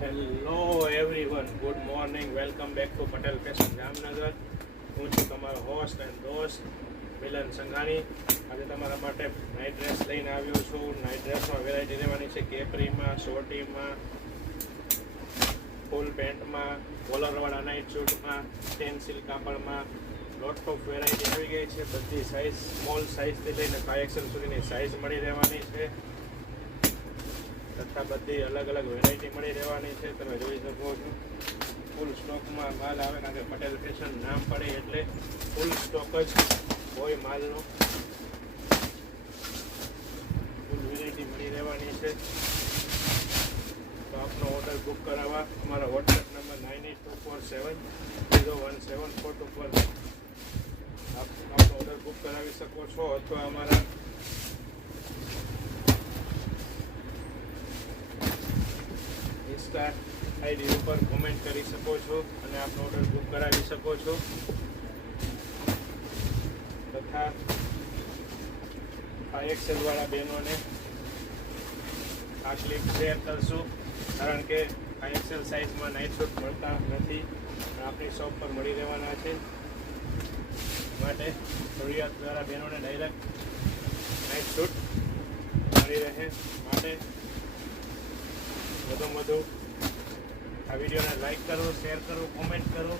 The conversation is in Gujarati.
Hello everyone, good morning. Welcome back to Patel fashion Jamnagar. હું છું તમારો હોસ્ટ એન્ડ દોસ્ત મિલન સંઘાણી. આજે તમારા માટે નાઇટ ડ્રેસ લઈને આવ્યો છું. નાઇટ ડ્રેસમાં વેરાયટી રહેવાની છે. કેપરીમાં, શોર્ટીમાં, ફૂલ પેન્ટમાં, કોલરવાળા નાઇટ શૂટમાં, સ્ટેન્સિલ કાપડમાં લોટ ઓફ વેરાયટી આવી ગઈ છે. બધી સાઇઝ સ્મોલ સાઇઝથી લઈને 5XL સુધીની સાઇઝ મળી રહેવાની છે તથા બધી અલગ અલગ વેરાયટી મળી રહેવાની છે. તમે જોઈ શકો છો ફૂલ સ્ટોકમાં માલ આવે, કારણ કે પટેલ ફેશન નામ પડે એટલે ફૂલ સ્ટોક જ હોય માલનો. ફૂલ વેરાયટી મળી રહેવાની છે. તો આપનો ઓર્ડર બુક કરાવવા અમારા વોટ્સએપ નંબર 9824701742 પર આપનો ઓર્ડર બુક કરાવી શકો છો, અથવા અમારા ઇન્સ્ટા આઈડી ઉપર કોમેન્ટ કરી શકો છો અને આપનો ઓર્ડર બુક કરાવી શકો છો. તથા 5XL વાળા બહેનોને આ ક્લિપ શેર કરશું, કારણ કે 5XL સાઇઝમાં નાઇટ શૂટ મળતા નથી, આપણી શોપ પર મળી રહેવાના છે. માટે જરૂરિયાત દ્વારા બહેનોને ડાયરેક્ટ નાઇટ શૂટ મળી રહે માટે વધુ આ વિડીયોને લાઈક કરો, શેર કરો, કોમેન્ટ કરો